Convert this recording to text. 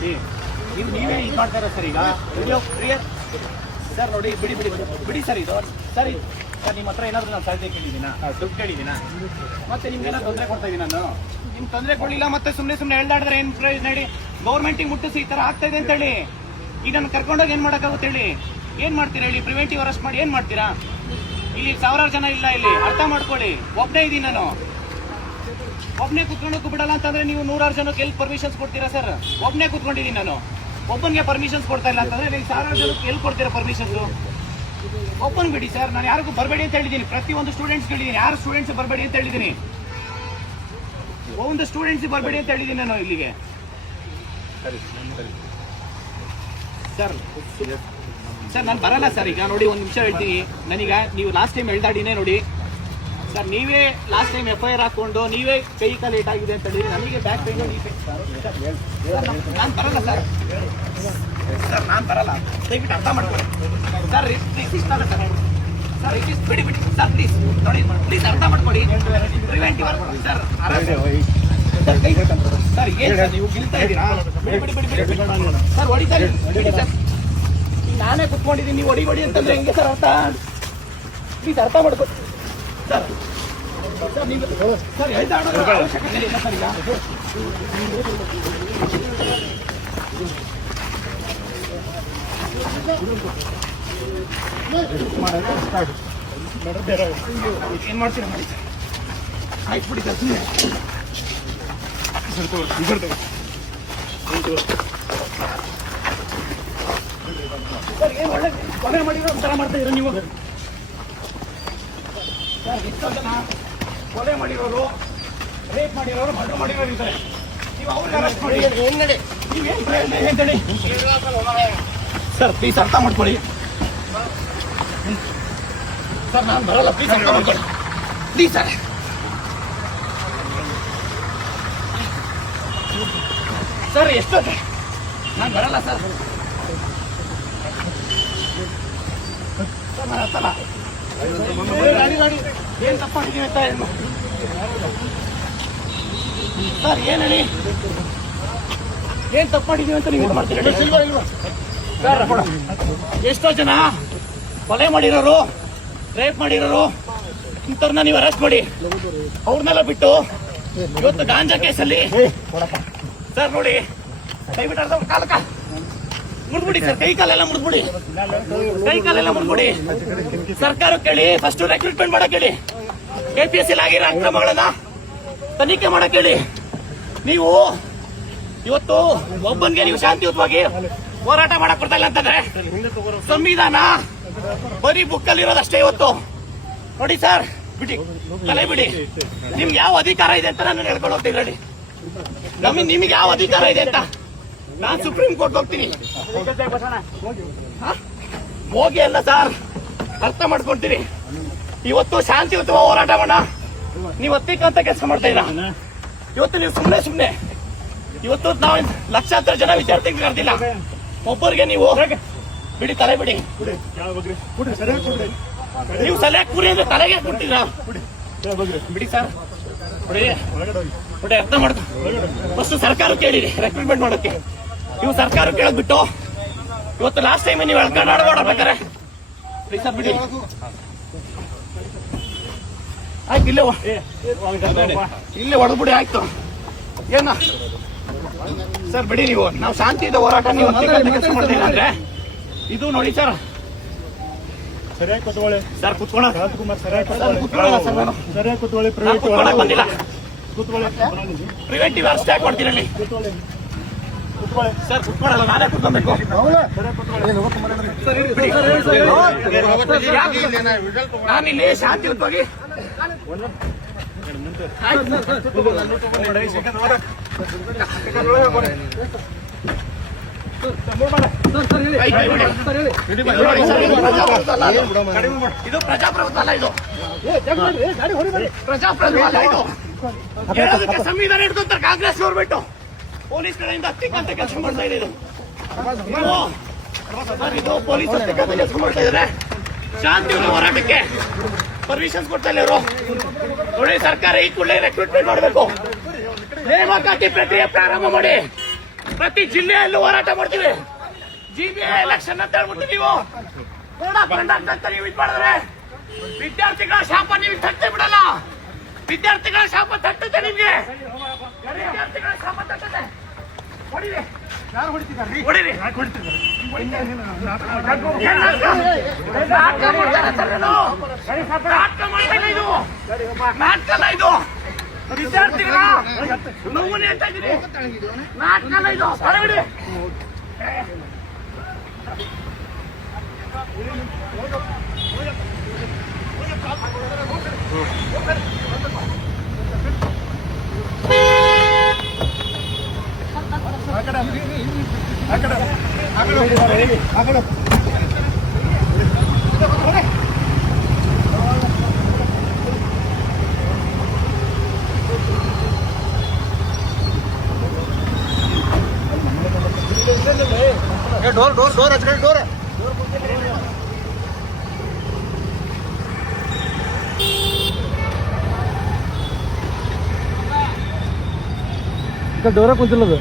ನೋಡಿ ಇದು ನೀವೇ ಇದು ಮಾಡ್ತಾ ಇರೋ ಸರ್. ಈಗ ವಿಡಿಯೋ ಕ್ಲಿಯರ್ ಸರ್ ನೋಡಿ, ಬಿಡಿ ಬಿಡಿ ಬಿಡಿ ಸರ್. ಇದು ಸರಿ ಸರ್, ನಿಮ್ಮ ಹತ್ರ ಏನಾದರೂ ನಾನು ಸಾಧ್ಯ ಕೇಳಿದ್ದೀನಾ, ದುಡ್ಡು ಕೇಳಿದ್ದೀನಾ, ಮತ್ತೆ ನಿಮ್ಗೆ ಏನಾದ್ರು ತೊಂದರೆ ಕೊಡ್ತಾ ಇದ್ದೀನಿ ನಾನು? ನಿಮ್ಗೆ ತೊಂದರೆ ಕೊಡಲಿಲ್ಲ, ಮತ್ತೆ ಸುಮ್ಮನೆ ಹೇಳ್ದಾಡಿದ್ರೆ ಏನು ಪ್ರಯೋಜನ ಹೇಳಿ? ಗೌರ್ಮೆಂಟಿಗೆ ಮುಟ್ಟಿಸಿ ಈ ಥರ ಆಗ್ತಾ ಇದೆ ಅಂತ ಹೇಳಿ ಈಗ ನಾನು ಕರ್ಕೊಂಡೋಗಿ ಏನು ಮಾಡೋಕ್ಕಾಗುತ್ತೆ ಹೇಳಿ? ಏನು ಮಾಡ್ತೀರಾ ಹೇಳಿ? ಪ್ರಿವೆಂಟಿವ್ ಅರೆಸ್ಟ್ ಮಾಡಿ ಏನು ಮಾಡ್ತೀರಾ? ಇಲ್ಲಿ ಸಾವಿರಾರು ಜನ ಇಲ್ಲ, ಇಲ್ಲಿ ಅರ್ಥ ಮಾಡ್ಕೊಳ್ಳಿ. ಒಬ್ಬನೇ ಇದ್ದೀನಿ ನಾನು, ಒಬ್ಬನೇ ಕುತ್ಕೊಂಡೋಗಿ ಬಿಡಲ್ಲ ಅಂತಂದ್ರೆ ನೀವು ನೂರಾರು ಜನಕ್ಕೆ ಎಲ್ಲಿ ಪರ್ಮಿಷನ್ಸ್ ಕೊಡ್ತೀರಾ ಸರ್? ಒಬ್ಬನೇ ಕುತ್ಕೊಂಡಿದ್ದೀನಿ ನಾನು, ಒಬ್ಬನಿಗೆ ಪರ್ಮಿಷನ್ಸ್ ಕೊಡ್ತಾ ಇಲ್ಲ ಅಂತಂದ್ರೆ ನೀವು ಸಾವಿರಾರು ಜನಕ್ಕೆ ಎಲ್ಲಿ ಕೊಡ್ತೀರಾ ಪರ್ಮಿಷನ್ಸ್? ಒಬ್ಬನ್ ಬಿಡಿ ಸರ್. ನಾನು ಯಾರಿಗೂ ಬರಬೇಡಿ ಅಂತ ಹೇಳಿದ್ದೀನಿ, ಪ್ರತಿಯೊಂದು ಸ್ಟೂಡೆಂಟ್ಸ್ ಹೇಳಿದ್ದೀನಿ. ಯಾರು ಸ್ಟೂಡೆಂಟ್ಸ್ ಬರಬೇಡಿ ಅಂತ ಹೇಳಿದ್ದೀನಿ, ಒಂದು ಸ್ಟೂಡೆಂಟ್ಸ್ ಬರಬೇಡಿ ಅಂತ ಹೇಳಿದ್ದೀನಿ ನಾನು ಇಲ್ಲಿಗೆ. ಸರ್ ಸರ್ ನಾನು ಬರಲ್ಲ ಸರ್. ಈಗ ನೋಡಿ ಒಂದು ನಿಮಿಷ ಹೇಳ್ತೀನಿ. ನನಗ ನೀವು ಲಾಸ್ಟ್ ಟೈಮ್ ಹೇಳ್ದಾಡಿನೇ ನೋಡಿ ಸರ್, ನೀವೇ ಲಾಸ್ಟ್ ಟೈಮ್ FIR ಹಾಕೊಂಡು ನೀವೇ ಕೈ ಕಾಲು ಲೇಟ್ ಆಗಿದೆ ಅಂತ ಹೇಳಿ ನನಗೆ ಬ್ಯಾಕ್ ಪೇನ್. ನಾನು ಬರಲ್ಲ ಸರ್. ಸರ್ ನಾನು ಬರಲ್ಲ, ದಯವಿಟ್ಟು ಅರ್ಥ ಮಾಡ್ಕೊಳ್ಳಿ ಸರ್. ಇಷ್ಟಲ್ಲ ಸರ್. ಸರ್ ಇಟ್ ಬಿಡಿ ಬಿಡಿ ಸರ್, ಪ್ಲೀಸ್ ನೋಡಿ, ಪ್ಲೀಸ್ ಅರ್ಥ ಮಾಡ್ಕೊಳ್ಳಿ. ಪ್ರಿವೆಂಟಿವ್ ಸರ್ ಸರ್ ಏನು ಸರ್ ನೀವು ಗಿಲ್ತಾ ಇದ್ದೀರಾ? ಬಿಡಿ ಬಿಡಿ ಬಿಡಿ ಬಿಡಿ ಸರ್, ಹೊಡಿತಾರೆ ಬಿಡಿ ಸರ್. ನಾನೇ ಕುತ್ಕೊಂಡಿದ್ದೀನಿ, ನೀವು ಹೊಡಿ ಅಂತಂದ್ರೆ ಹೆಂಗೆ ಸರ್ ಅರ್ಥ? ಪ್ಲೀಸ್ ಅರ್ಥ ಮಾಡ್ಕೊಳ್ಳಿ ಸರ್. ಸರ್ ನೀವು ಸರ್ ಹೇಳ್ತಾ ಅವಶ್ಯಕತೆ ಇಲ್ಲ ಸರ್. ಈಗ ಏನ್ ಮಾಡ್ತೀರಾ ಮಾಡಿ ಸರ್? ಆಯ್ತು ಬಿಡಿ ಸರ್, ಸುಮ್ಮನೆ ಸರ್ ಏನು ಒಳ್ಳೆ ಕೊಲೆ ಮಾಡಿರೋ ಒಂಥರ ಮಾಡ್ತಾ ಇರೋ ನೀವು ಸರ್. ಎಷ್ಟೋ ಜನ ಕೊಲೆ ಮಾಡಿರೋರು, ರೇಪ್ ಮಾಡಿರೋರು, ಮರ್ಡರ್ ಮಾಡಿರೋರು ಇದ್ದಾರೆ. ನೀವು ಅವ್ರಿಗೆ ಅರೆಸ್ಟ್ ಮಾಡಿ ನೀವೇನು ಪ್ರಯೋಜನ ಹೇಳಿ ಸರ್? ಪ್ಲೀಸ್ ಅರ್ಥ ಮಾಡ್ಕೊಳ್ಳಿ ಸರ್. ನಾನು ಬರಲ್ಲ, ಪ್ಲೀಸ್ ಅರ್ಥ ಮಾಡ್ಕೊಳ್ಳಿ ಪ್ಲೀಸ್ ಸರ್. ಸರ್ ಎಷ್ಟೊತ್ತೆ ನಾನು ಬರಲ್ಲ ಸರ್. ಸರ್ ನಾನು ಅರ್ಥಲ್ಲ. ಏನ್ ತಪ್ಪಾಗಿದ್ದೀವಿ ಅಂತ ಸರ್? ಏನ್ ಹೇಳಿ, ಏನ್ ತಪ್ಪಾಗಿದ್ದೀವಿ ಅಂತ ನೀವು ಮಾಡ್ತೀರಿ ಸರ್? ಎಷ್ಟೋ ಜನ ಕೊಲೆ ಮಾಡಿರೋರು, ರೇಪ್ ಮಾಡಿರೋರು ಇಂಥವ್ರನ್ನ ನೀವು ಅರೆಸ್ಟ್ ಮಾಡಿ ಅವ್ರನ್ನೆಲ್ಲ ಬಿಟ್ಟು ಇವತ್ತು ಗಾಂಜಾ ಕೇಸಲ್ಲಿ ಸರ್ ನೋಡಿ, ದಯವಿಟ್ಟು ಅರ್ಧ ಕಾಲಕ್ಕ ಮುಡ್ಬಿಡಿ ಸರ್. ಕೈ ಕಾಲೆಲ್ಲ ಮುಡ್ಬಿಡಿ, ಕೈ ಕಾಲೆಲ್ಲ ಮುಡ್ಬಿಡಿ. ಸರ್ಕಾರ ಕೇಳಿ, ಫಸ್ಟ್ ರೆಕ್ರೂಟ್ಮೆಂಟ್ ಮಾಡಕ್ ಹೇಳಿ. KPSC ಆಗಿರೋ ಅಕ್ರಮಗಳನ್ನ ತನಿಖೆ ಮಾಡಕ್ ಹೇಳಿ. ನೀವು ಇವತ್ತು ಒಬ್ಬನ್ಗೆ ನೀವು ಶಾಂತಿಯುತವಾಗಿ ಹೋರಾಟ ಮಾಡಕ್ ಬರ್ತಾ ಇಲ್ಲ ಅಂತಂದ್ರೆ ಸಂವಿಧಾನ ಬರೀ ಬುಕ್ಕಲ್ಲಿ ಇರೋದಷ್ಟೇ ಇವತ್ತು. ನೋಡಿ ಸರ್, ಬಿಡಿ ತಲೆ ಬಿಡಿ. ನಿಮ್ಗೆ ಯಾವ ಅಧಿಕಾರ ಇದೆ ಅಂತ ನಾನು ಹೇಳ್ಕೊಂಡು ಹೋಗ್ತೀನಿ ನೋಡಿ. ನಿಮಗೆ ಯಾವ ಅಧಿಕಾರ ಇದೆ ಅಂತ ನಾನು ಸುಪ್ರೀಂ ಕೋರ್ಟ್ ಹೋಗ್ತೀನಿ. ಹೋಗಿ ಅಲ್ಲ ಸರ್, ಅರ್ಥ ಮಾಡ್ಕೊಳ್ತೀನಿ. ಇವತ್ತು ಶಾಂತಿಯುತ ಹೋರಾಟ ಮಾಡ, ನೀವು ಅತ್ತಿಕ್ಕಂತ ಕೆಲಸ ಮಾಡ್ತಾ ಇದ್ದೀರಾ. ಇವತ್ತು ನೀವು ಸುಮ್ಮನೆ ಇವತ್ತು ನಾವು ಲಕ್ಷಾಂತರ ಜನ ವಿದ್ಯಾರ್ಥಿಗಳು ಕರೆದಿಲ್ಲ, ಒಬ್ಬರಿಗೆ ನೀವು ಬಿಡಿ ತಲೆ ಬಿಡಿ. ನೀವು ಸಲಹೆ ಕುರಿ ಅಂದ್ರೆ ತಲೆಗೆ ಕೊಡ್ತೀರಾ? ಬಿಡಿ ಸರ್, ನೋಡಿ ಅರ್ಥ ಮಾಡ್ಕೊ. ಫಸ್ಟ್ ಸರ್ಕಾರ ಕೇಳಿರಿ ರೆಕ್ರೂಟ್ಮೆಂಟ್ ಮಾಡೋಕ್ಕೆ. ನೀವು ಸರ್ಕಾರ ಕೇಳದ್ಬಿಟ್ಟು ಇವತ್ತು ಲಾಸ್ಟ್ ಟೈಮ್ ನೀವು ಕರ್ನಾಟಕ ಓಡಬೇಕಾರೆ ಬಿಡಿ ಸರ್, ಬಿಡಿ. ಆಯ್ತು, ಇಲ್ಲೇ ಹೊಡೆದ್ಬಿಡಿ. ಆಯ್ತು ಏನ ಸರ್, ಬಿಡಿ. ನೀವು ನಾವು ಶಾಂತಿಯುತ ಹೋರಾಟ ನೀವು ಕೆಲಸ ಮಾಡ್ತೀರಾ ಅಂದ್ರೆ ಇದು ನೋಡಿ ಸರ್. ಸರಿಯಾಗಿ ಕೂತ್ಕೊಳ್ಳಿ ಸರ್. ಕುತ್ಕೊಳ್ಳ ಬಂದಿಲ್ಲ. ಪ್ರಿವೆಂಟಿವ್ ಅರೆಸ್ಟ್ ಯಾಕೆ ಮಾಡ್ತೀರಲ್ಲಿ ಸರ್? ಕುತ್ಕೊಳ್ಳಲ್ಲ, ನಾನೇ ಕುತ್ಕೊಬೇಕು. ನಾನಿಲ್ಲಿ ಶಾಂತಿಯುತವಾಗಿ ಇದು ಪ್ರಜಾಪ್ರಭುತ್ವ ಅಲ್ಲ, ಇದು ಪ್ರಜಾಪ್ರಭುತ್ವ ಅಲ್ಲ. ಇದು ಹೇಳೋದಕ್ಕೆ ಸಂವಿಧಾನ ಹಿಡ್ಕೊಂತಾರೆ ಕಾಂಗ್ರೆಸ್ ಗೌರ್ಮೆಂಟ್. ಪೊಲೀಸ್ ಕಡೆಯಿಂದ ಹತ್ತಿಕ್ಕಂತ ಕೆಲಸ ಮಾಡ್ತಾ ಇದೆ ಇದು. ಇದು ಪೊಲೀಸ್ ಹತ್ತಿಕ್ಕಂತ ಕೆಲಸ ಮಾಡ್ತಾ ಇದ್ದಾರೆ. ಶಾಂತಿಯುತ ಹೋರಾಟಕ್ಕೆ ಪರ್ಮಿಷನ್ಸ್ ಕೊಡ್ತಾ ಇಲ್ಲ ಇವರು. ನೋಡಿ, ಸರ್ಕಾರ ಈ ಕೂಡಲೇ ರೆಕ್ರೂಟ್ಮೆಂಟ್ ಮಾಡಬೇಕು, ನೇಮಕಾತಿ ಪ್ರಕ್ರಿಯೆ ಪ್ರಾರಂಭ ಮಾಡಿ. ಪ್ರತಿ ಜಿಲ್ಲೆಯಲ್ಲೂ ಹೋರಾಟ ಮಾಡ್ತೀವಿ. GBA ಎಲೆಕ್ಷನ್ ಅಂತ ಹೇಳ್ಬಿಟ್ಟು ನೀವು ಕಂಡಕ್ಟ್ ನೀವು ಇದು ಮಾಡಿದ್ರೆ ವಿದ್ಯಾರ್ಥಿಗಳ ಶಾಪ ನೀವು ತಟ್ಟೆ ಬಿಡಲ್ಲ. ವಿದ್ಯಾರ್ಥಿಗಳ ಶಾಪ ತಟ್ಟುತ್ತೆ ನಿಮ್ಗೆ. ವಿದ್ಯಾರ್ಥಿಗಳ ಶಾಪ ತಟ್ಟುತ್ತೆ. ಹೊಡಿರಿ. ಯಾರು ಹೊಡಿತಿದ್ದಾರೆ? ಹೊಡಿರಿ. ಯಾಕೆ ಹೊಡಿತಿದ್ದಾರೆ? ನಾಟಕ ಮಾಡ್ತಾ ಇದು ನಾಟಕ ಇದು ವಿದ್ಯಾರ್ಥಿಗಳ ನೋವನ್ನೇ ಅಂತ ಇದ್ದೀನಿ. ನಾಟಕ ಇದು ಹೊರಗಡೆ ಡೋರ್ ಹಚ್ಕಡೆ ಡೋರ್ ಡೋರ ಕುಂತಿಲ್ಲದು.